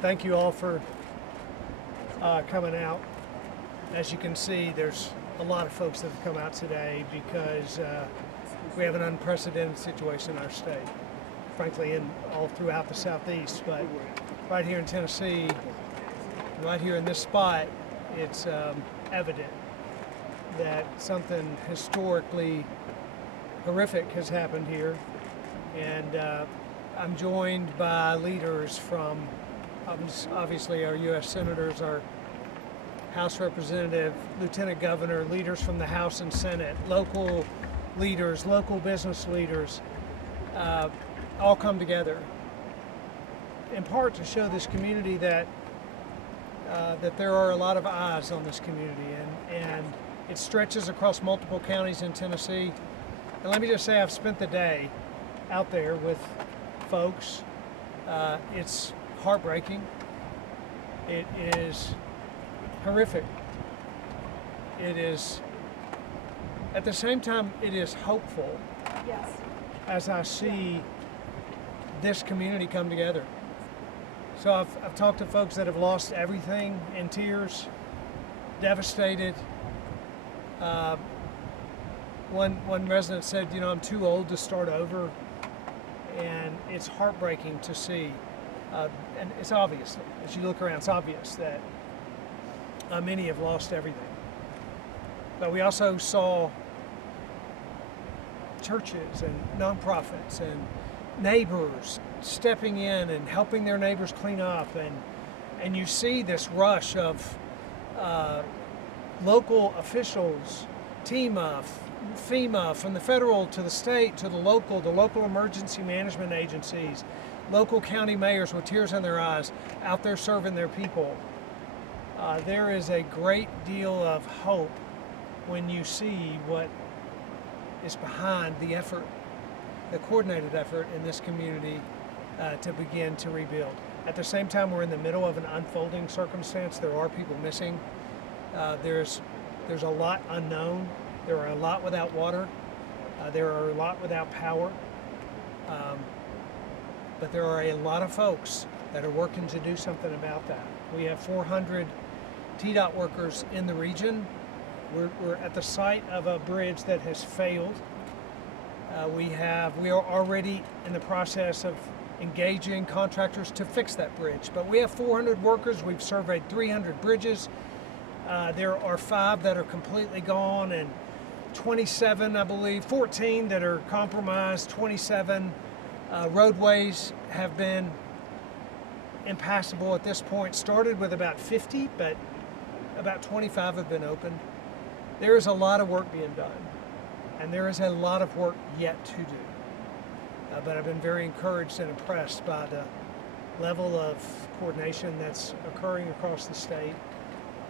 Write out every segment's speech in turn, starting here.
thank you all for coming out. As you can see, there's a lot of folks that have come out today because we have an unprecedented situation in our state, frankly, all throughout the Southeast. But right here in Tennessee, right here in this spot, it's evident that something historically horrific has happened here. And I'm joined by leaders from, obviously, our U.S. senators, our House Representative, Lieutenant Governor, leaders from the House and Senate, local leaders, local business leaders, all come together, in part to show this community that there are a lot of eyes on this community, and it stretches across multiple counties in Tennessee. And let me just say, I've spent the day out there with folks. It's heartbreaking. It is horrific. It is, at the same time, it is hopeful. Yes. As I see this community come together. So I've talked to folks that have lost everything in tears, devastated. One resident said, you know, I'm too old to start over. And it's heartbreaking to see. And it's obvious, as you look around, it's obvious that many have lost everything. But we also saw churches and nonprofits and neighbors stepping in and helping their neighbors clean up, and you see this rush of local officials, FEMA, from the federal to the state to the local emergency management agencies, local county mayors with tears in their eyes out there serving their people. There is a great deal of hope when you see what is behind the effort, the coordinated effort in this community to begin to rebuild. At the same time, we're in the middle of an unfolding circumstance. There are people missing. There's a lot unknown. There are a lot without water. There are a lot without power. But there are a lot of folks that are working to do something about that. We have 400 TDOT workers in the region. We're at the site of a bridge that has failed. We are already in the process of engaging contractors to fix that bridge. But we have 400 workers. We've surveyed 300 bridges. There are 5 that are completely gone, and 27, I believe, 14 that are compromised. 27 roadways have been impassable at this point. Started with about 50, but about 25 have been opened. There is a lot of work being done, and there is a lot of work yet to do. But I've been very encouraged and impressed by the level of coordination that's occurring across the state,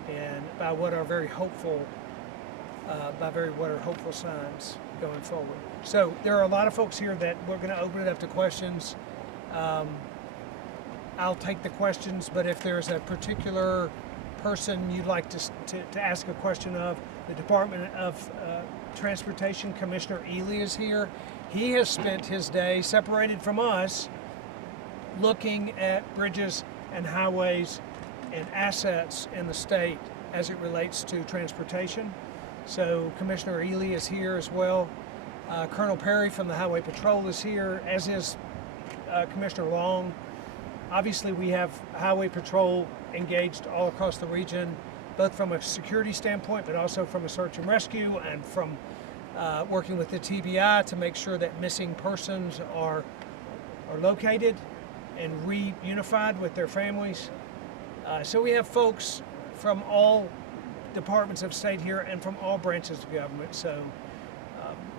and by what are hopeful signs going forward. So there are a lot of folks here that we're going to open it up to questions. I'll take the questions, but if there's a particular person you'd like to ask a question of, the Department of Transportation Commissioner Ely is here. He has spent his day separated from us looking at bridges and highways and assets in the state as it relates to transportation. So Commissioner Ely is here as well. Colonel Perry from the Highway Patrol is here, as is Commissioner Long. Obviously, we have Highway Patrol engaged all across the region, both from a security standpoint, but also from a search and rescue, and from working with the TBI to make sure that missing persons are located and reunified with their families. So we have folks from all departments of state here and from all branches of government. So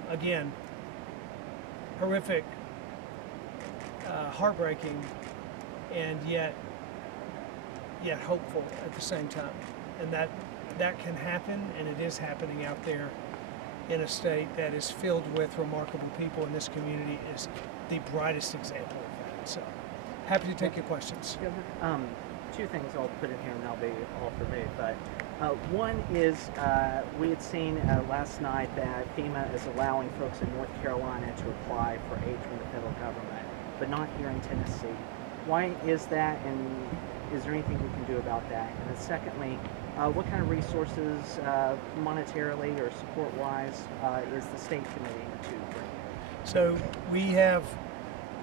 again, horrific, heartbreaking, and yet hopeful at the same time. And that can happen, and it is happening out there in a state that is filled with remarkable people, and this community is the brightest example of that. So happy to take your questions. Two things I'll put in here, and that'll be all for me. But one is we had seen last night that FEMA is allowing folks in North Carolina to apply for aid from the federal government, but not here in Tennessee. Why is that, and is there anything we can do about that? And then secondly, what kind of resources, monetarily or support-wise, is the state committing to bring in? So we have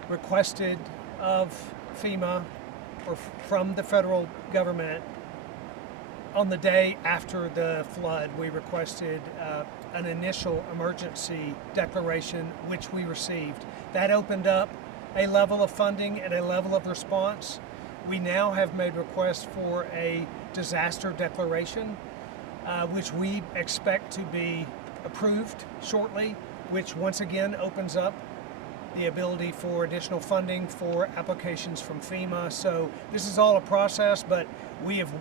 requested of FEMA or from the federal government on the day after the flood, we requested an initial emergency declaration, which we received. That opened up a level of funding and a level of response. We now have made requests for a disaster declaration, which we expect to be approved shortly, which once again opens up the ability for additional funding for applications from FEMA. So this is all a process, but we have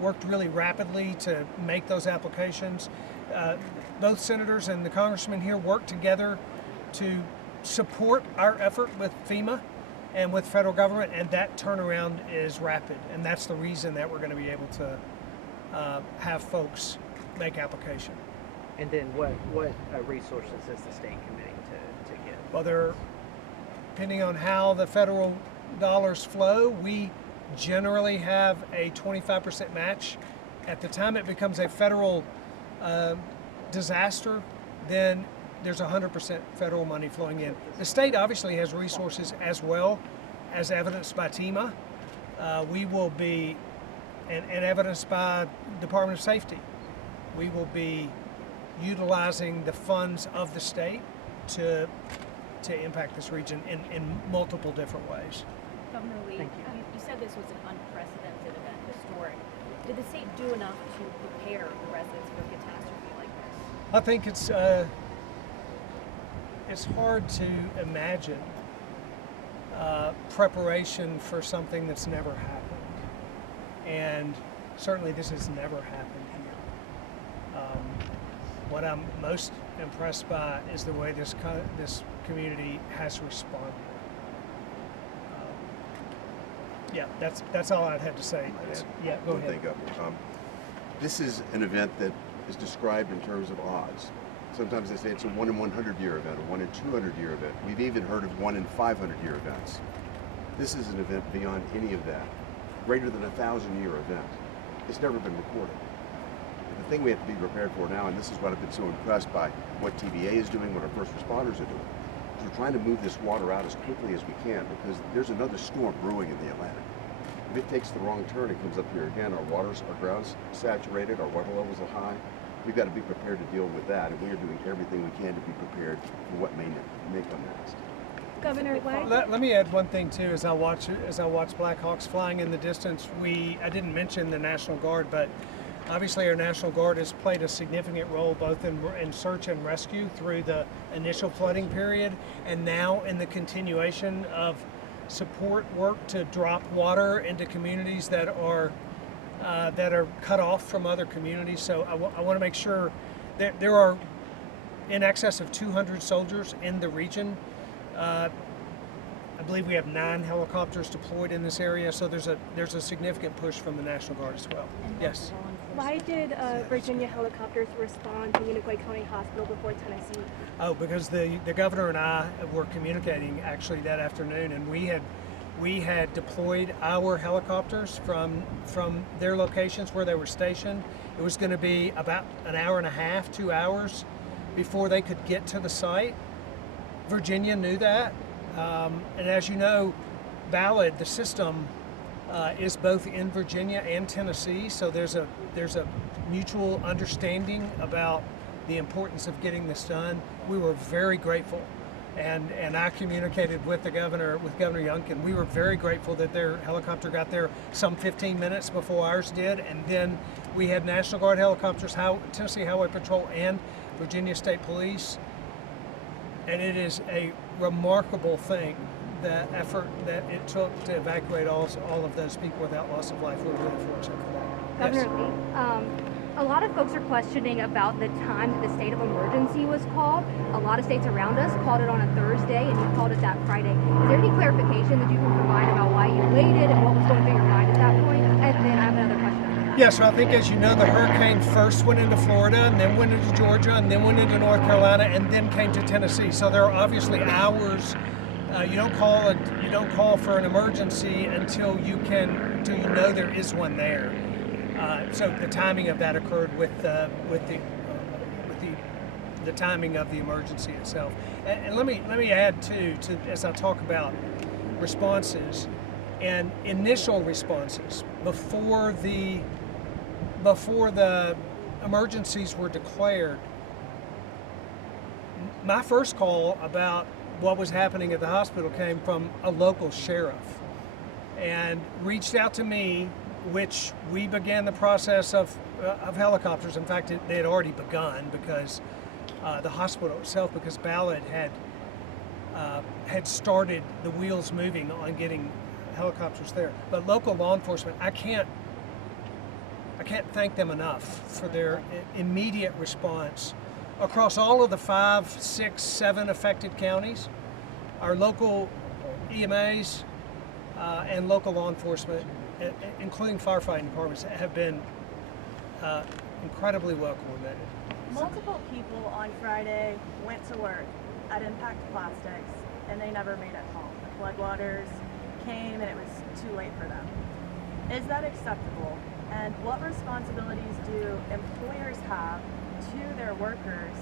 worked really rapidly to make those applications. Both senators and the congressman here work together to support our effort with FEMA and with federal government, and that turnaround is rapid, and that's the reason that we're going to be able to have folks make application. And then what resources is the state committing to give? Well, depending on how the federal dollars flow, we generally have a 25% match. At the time it becomes a federal disaster, then there's 100% federal money flowing in. The state obviously has resources as well, as evidenced by TEMA. We will be, and evidenced by Department of Safety, we will be utilizing the funds of the state to impact this region in multiple different ways. Governor Lee, Thank you said this was an unprecedented event, historic. Did the state do enough to prepare the residents for a catastrophe like this? I think it's hard to imagine preparation for something that's never happened, and certainly this has never happened here. What I'm most impressed by is the way this community has responded. Yeah, that's all I'd have to say. Yeah, go ahead. This is an event that is described in terms of odds. Sometimes they say it's a 1 in 100 year event, a 1 in 200 year event. We've even heard of 1 in 500 year events. This is an event beyond any of that, greater than a 1,000-year event. It's never been recorded. The thing we have to be prepared for now, and this is what I've been so impressed by, what TVA is doing, what our first responders are doing, is we're trying to move this water out as quickly as we can, because there's another storm brewing in the Atlantic. If it takes the wrong turn and comes up here again, our ground's saturated, our water levels are high. We've got to be prepared to deal with that, and we are doing everything we can to be prepared for what may come next. Governor, Let me add one thing too. As I watch Black Hawks flying in the distance, I didn't mention the National Guard, but obviously our National Guard has played a significant role both in search and rescue through the initial flooding period, and now in the continuation of support work to drop water into communities that are cut off from other communities. So I want to make sure that there are in excess of 200 soldiers in the region. I believe we have 9 helicopters deployed in this area, so there's a significant push from the National Guard as well. Yes. Why did Virginia helicopters respond to Unicoi County Hospital before Tennessee? Oh, because the governor and I were communicating actually that afternoon, and we had deployed our helicopters from their locations where they were stationed. It was going to be about an hour and a half, 2 hours before they could get to the site. Virginia knew that, and as you know, Ballard, the system, is both in Virginia and Tennessee, so there's a mutual understanding about the importance of getting this done. We were very grateful, and I communicated with Governor Youngkin. We were very grateful that their helicopter got there some 15 minutes before ours did, and then we had National Guard helicopters, Tennessee Highway Patrol, and Virginia State Police. And it is a remarkable thing, the effort that it took to evacuate all of those people without loss of life. We're really fortunate for that. Governor Lee, a lot of folks are questioning about the time that the state of emergency was called. A lot of states around us called it on a Thursday, and you called it that Friday. Is there any clarification that you can provide about why you waited and what was going through your mind at that point? And then I have another question. Yeah, so I think, as you know, the hurricane first went into Florida, and then went into Georgia, and then went into North Carolina, and then came to Tennessee. So there are obviously hours You don't call for an emergency until you know there is one there. So the timing of that occurred with the timing of the emergency itself. And let me add too, as I talk about responses and initial responses before the emergencies were declared. My first call about what was happening at the hospital came from a local sheriff and reached out to me, which we began the process of helicopters. In fact, they had already begun because the hospital itself, because Ballard had started the wheels moving on getting helicopters there. But local law enforcement, I can't thank them enough for their immediate response across all of the 5, 6, 7 affected counties. Our local EMAs and local law enforcement, including firefighting departments, have been incredibly well coordinated. Multiple people on Friday went to work at Impact Plastics and they never made it home. The floodwaters came and it was too late for them. Is that acceptable? And what responsibilities do employers have to their workers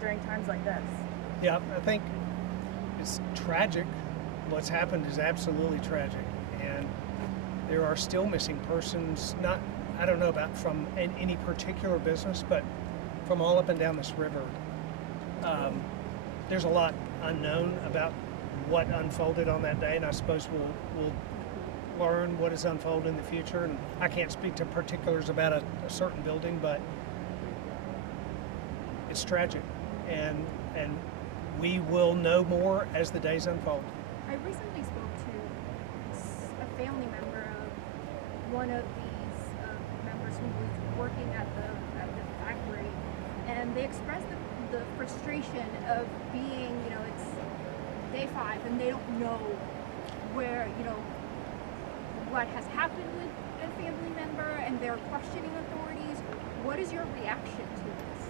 during times like this? Yeah, I think it's tragic. What's happened is absolutely tragic. And there are still missing persons, I don't know about from any particular business, but from all up and down this river. There's a lot unknown about what unfolded on that day, and I suppose we'll learn what has unfolded in the future. And I can't speak to particulars about a certain building, but it's tragic, and we will know more as the days unfold. I recently spoke to a family member of one of these members who was working at the factory, and they expressed the frustration of being, it's day 5 and they don't know where, what has happened with a family member, and they're questioning authorities. What is your reaction to this?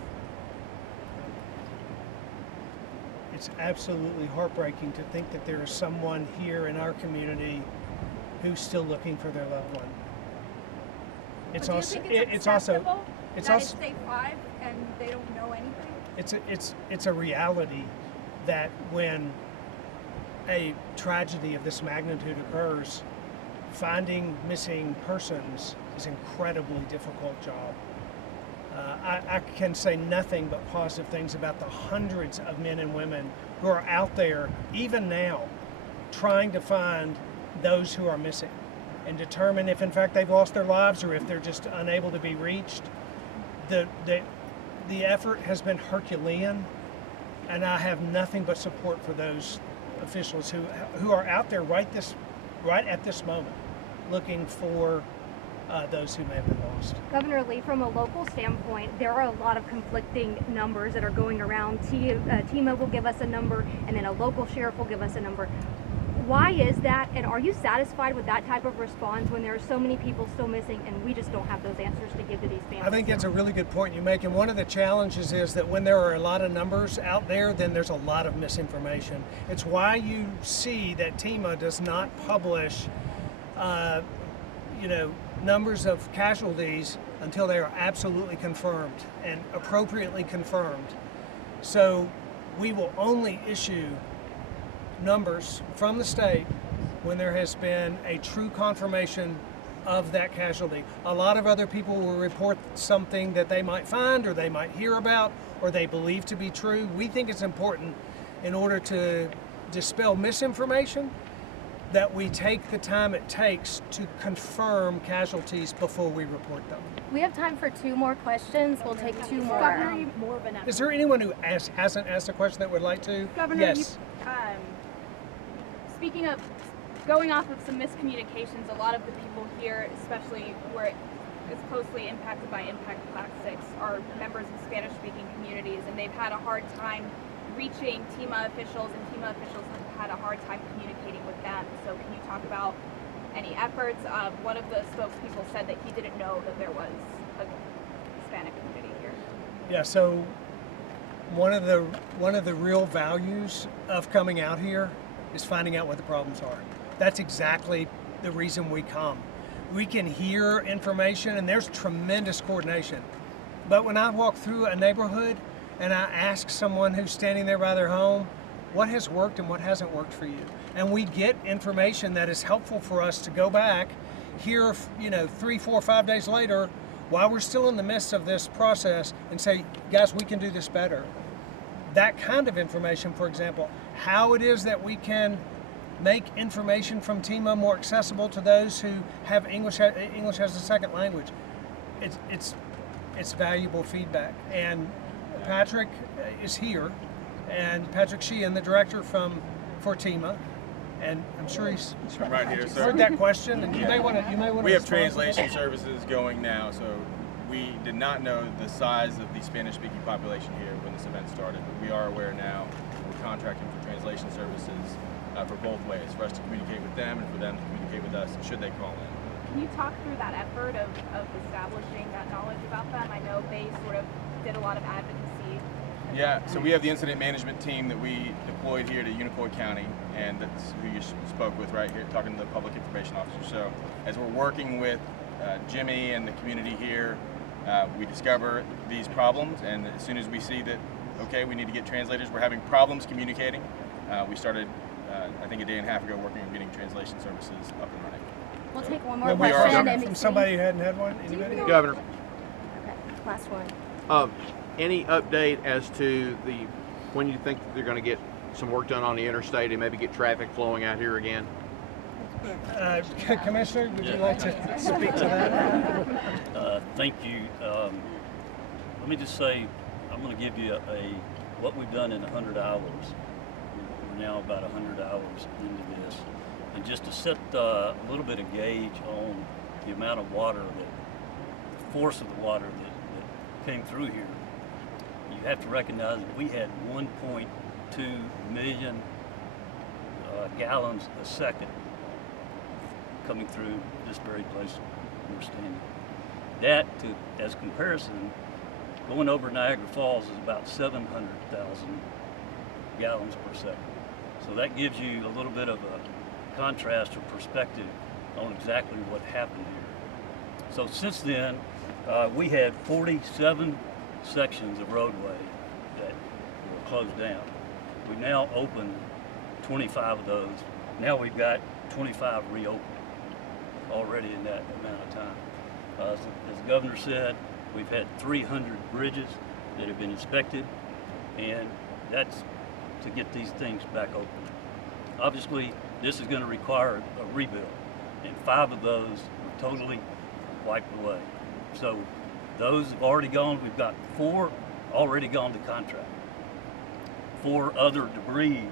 It's absolutely heartbreaking to think that there is someone here in our community who's still looking for their loved one. It's But also do you think it's also acceptable it's that also it's day 5 and they don't know anything? it's a reality that when a tragedy of this magnitude occurs, finding missing persons is an incredibly difficult job. I can say nothing but positive things about the hundreds of men and women who are out there, even now, trying to find those who are missing and determine if in fact they've lost their lives or if they're just unable to be reached. The effort has been Herculean, and I have nothing but support for those officials who are out there right at this moment looking for those who may have been lost. Governor Lee, from a local standpoint, there are a lot of conflicting numbers that are going around. TMO will give us a number, and then a local sheriff will give us a number. Why is that, and are you satisfied with that type of response when there are so many people still missing and we just don't have those answers to give to these families? I think that's a really good point you make, and one of the challenges is that when there are a lot of numbers out there, then there's a lot of misinformation. It's why you see that TMO does not publish numbers of casualties until they are absolutely confirmed and appropriately confirmed. So we will only issue numbers from the state when there has been a true confirmation of that casualty. A lot of other people will report something that they might find or they might hear about or they believe to be true. We think it's important, in order to dispel misinformation, that we take the time it takes to confirm casualties before we report them. We have time for 2 more questions. We'll take 2 more. More of an Is there anyone who hasn't asked a question that would like to? Governor, yes. Speaking of going off of some miscommunications, a lot of the people here, especially where it is closely impacted by Impact Plastics, are members of Spanish-speaking communities, and they've had a hard time reaching TMA officials, and TMA officials have had a hard time communicating with them. So can you talk about any efforts? One of the spokespeople said that he didn't know that there was a Hispanic community here. Yeah, so one of the real values of coming out here is finding out what the problems are. That's exactly the reason we come. We can hear information and there's tremendous coordination. But when I walk through a neighborhood and I ask someone who's standing there by their home, what has worked and what hasn't worked for you? And we get information that is helpful for us to go back here, 3, 4, 5 days later, while we're still in the midst of this process, and say, guys, we can do this better. That kind of information, for example, how it is that we can make information from TEMA more accessible to those who have English as a second language. It's valuable feedback. And Patrick is here, and Patrick Sheehan, the director for TEMA, and I'm sure he's right here, sir. heard that question, and you may want to. We have translation services going now, so we did not know the size of the Spanish-speaking population here when this event started, but we are aware now. We're contracting for translation services for both ways, for us to communicate with them and for them to communicate with us, should they call in. Can you talk through that effort of establishing that knowledge about them? I know they sort of did a lot of advocacy. Yeah, so we have the incident management team that we deployed here to Unicoi County, and that's who you spoke with right here, talking to the public information officer. So as we're working with Jimmy and the community here, we discover these problems, and as soon as we see that, okay, we need to get translators, we're having problems communicating, we started, I think a day and a half ago, working on getting translation services up and running. We'll take one more Well, we are question. government. From somebody who hadn't had one. Anybody? Governor, Okay, last one. any update as to when you think that they're going to get some work done on the interstate and maybe get traffic flowing out here again? Commissioner, would you like to speak to that? Thank you. Let me just say, I'm going to give you what we've done in 100 hours. We're now about 100 hours into this. And just to set a little bit of gauge on the amount of water, the force of the water that came through here, you have to recognize that we had 1.2 million gallons a second coming through this very place we're standing. That, as comparison, going over Niagara Falls is about 700,000 gallons per second. So that gives you a little bit of a contrast or perspective on exactly what happened here. So since then, we had 47 sections of roadway that were closed down. We now opened 25 of those. Now we've got 25 reopened already in that amount of time. As the governor said, we've had 300 bridges that have been inspected, and that's to get these things back open. Obviously, this is going to require a rebuild, and 5 of those were totally wiped away. So those have already gone. We've got 4 already gone to contract. 4 other debris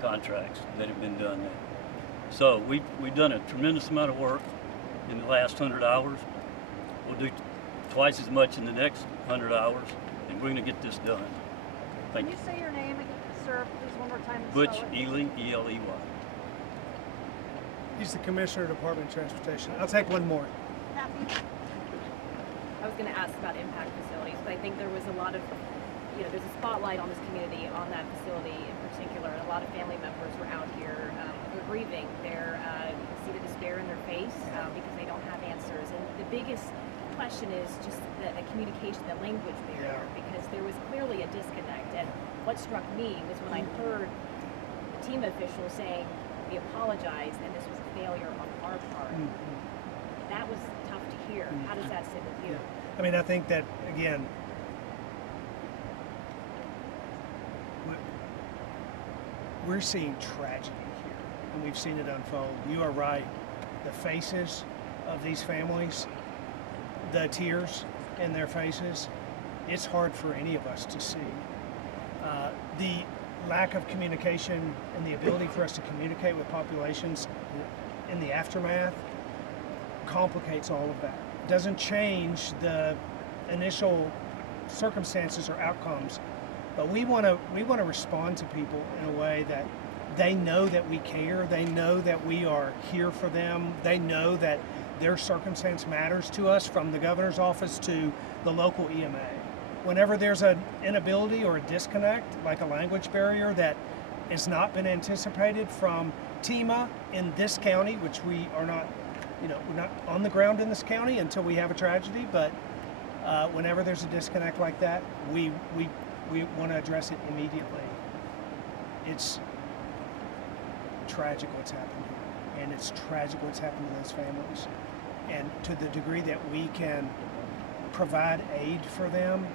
contracts that have been done now. So we've done a tremendous amount of work in the last 100 hours. We'll do twice as much in the next 100 hours, and we're going to get this done. Thank you. Can you say your name again, sir, please, one more time? and Butch spell it? Ely, E-L-E-Y. He's the Commissioner of Department of Transportation. I'll take one more. Happy? I was going to ask about impact facilities, but I think there was a lot of, there's a spotlight on this community, on that facility in particular, and a lot of family members were out here were grieving. They're, you can see the despair in their face because they don't have answers. And the biggest question is just the communication, the language barrier, because there was clearly a disconnect. And what struck me was when I heard the team officials saying, we apologize, and this was a failure on our part. That was tough to hear. How does that sit with you? I mean, I think that, again, we're seeing tragedy here, and we've seen it unfold. You are right. The faces of these families, the tears in their faces, it's hard for any of us to see. The lack of communication and the ability for us to communicate with populations in the aftermath complicates all of that. It doesn't change the initial circumstances or outcomes, but we want to respond to people in a way that they know that we care, they know that we are here for them, they know that their circumstance matters to us, from the governor's office to the local EMA. Whenever there's an inability or a disconnect, like a language barrier, that has not been anticipated from TEMA in this county, which we are not, we're not on the ground in this county until we have a tragedy, but whenever there's a disconnect like that, we want to address it immediately. It's tragic what's happened here, and it's tragic what's happened to those families. And to the degree that we can provide aid for them,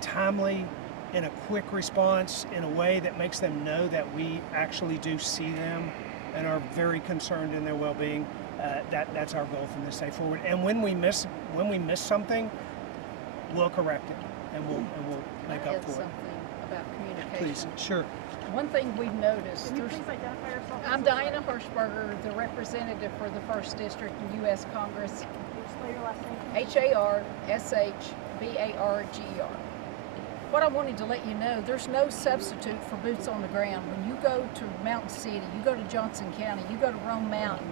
timely, in a quick response, in a way that makes them know that we actually do see them and are very concerned in their well-being, that's our goal from this day forward. And when we miss something, we'll correct it and we'll make up for it. Something about communication. Please, sure. One thing we've noticed. Can you please identify yourself? I'm Diana Hirschberger, the representative for the 1st District in U.S. Congress. Can you spell your last name? HARSHBARGER. What I wanted to let you know, there's no substitute for boots on the ground. When you go to Mountain City, you go to Johnson County, you go to Rome Mountain,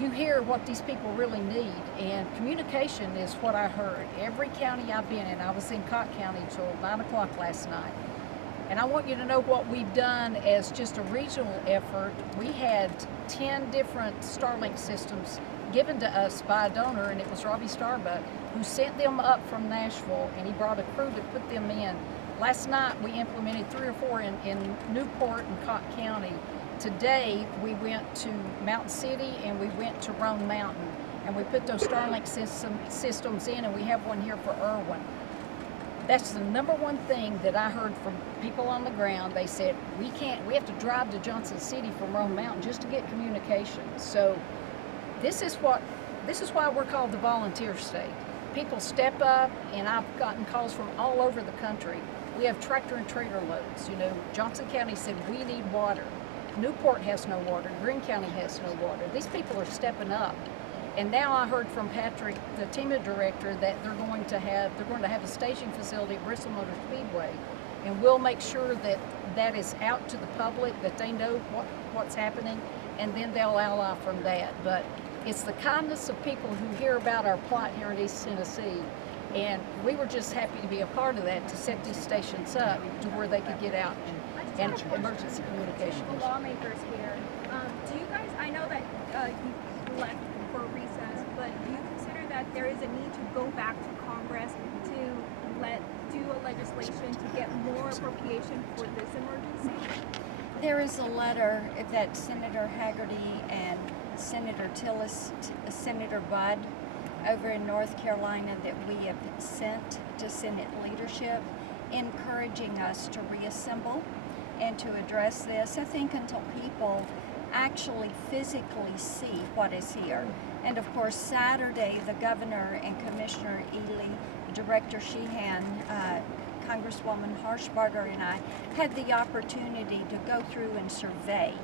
you hear what these people really need, and communication is what I heard. Every county I've been in, I was in Cott County till 9 o'clock last night. And I want you to know what we've done as just a regional effort. We had 10 different Starlink systems given to us by a donor, and it was Robbie Starbuck, who sent them up from Nashville, and he brought a crew to put them in. Last night we implemented 3 or 4 in Newport and Cott County. Today we went to Mountain City and we went to Roan Mountain, and we put those Starlink systems in, and we have one here for Irwin. That's the number one thing that I heard from people on the ground. They said, we have to drive to Johnson City from Rome Mountain just to get communication. So this is why we're called the volunteer state. People step up, and I've gotten calls from all over the country. We have tractor and trailer loads. Johnson County said, we need water. Newport has no water. Greene County has no water. These people are stepping up. And now I heard from Patrick, the TEMA director, that they're going to have a staging facility at Bristol Motor Speedway, and we'll make sure that is out to the public, that they know what's happening, and then they'll ally from that. But it's the kindness of people who hear about our plight here in East Tennessee, and we were just happy to be a part of that, to set these stations up to where they could get out and emergency communication. The lawmakers here, do you guys? I know that you left for recess, but do you consider that there is a need to go back to Congress to do a legislation to get more appropriation for this emergency? There is a letter that Senator Haggerty and Senator Tillis, Senator Budd over in North Carolina that we have sent to Senate leadership, encouraging us to reassemble and to address this. I think until people actually physically see what is here. And of course, Saturday, the governor and Commissioner Ely, Director Sheehan, Congresswoman Harshbarger, and I had the opportunity to go through and survey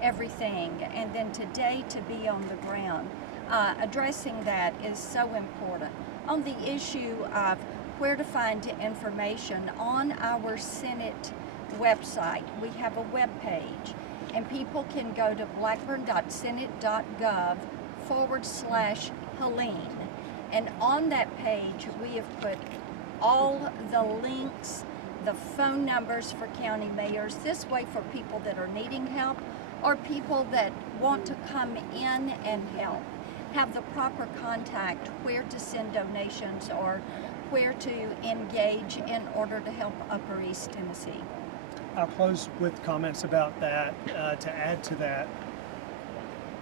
everything. And then today to be on the ground. Addressing that is so important. On the issue of where to find information, on our Senate website, we have a web page, and people can go to blackburn.senate.gov/Helene. And on that page, we have put all the links, the phone numbers for county mayors. This way, for people that are needing help or people that want to come in and help, have the proper contact, where to send donations or where to engage in order to help Upper East Tennessee. I'll close with comments about that. To add to that,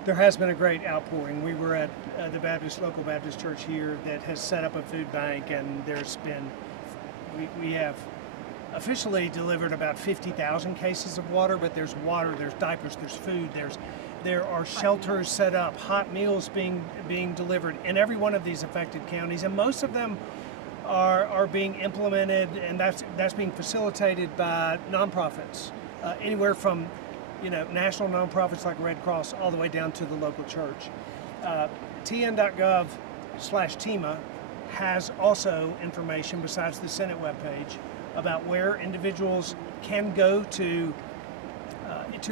there has been a great outpouring. We were at the local Baptist church here that has set up a food bank, and we have officially delivered about 50,000 cases of water, but there's water, there's diapers, there's food, there are shelters set up, hot meals being delivered in every one of these affected counties, and most of them are being implemented, and that's being facilitated by nonprofits, anywhere from national nonprofits like Red Cross all the way down to the local church. tn.gov/TEMA has also information besides the Senate webpage about where individuals can go to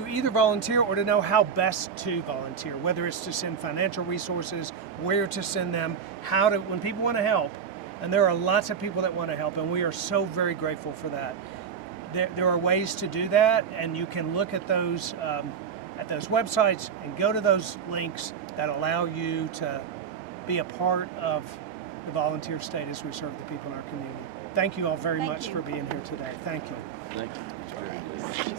either volunteer or to know how best to volunteer, whether it's to send financial resources, where to send them, when people want to help. And there are lots of people that want to help, and we are so very grateful for that. there are ways to do that, and you can look at those websites and go to those links that allow you to be a part of the volunteer state as we serve the people in our community. Thank you all very much for being here today. Thank you. Thank you. So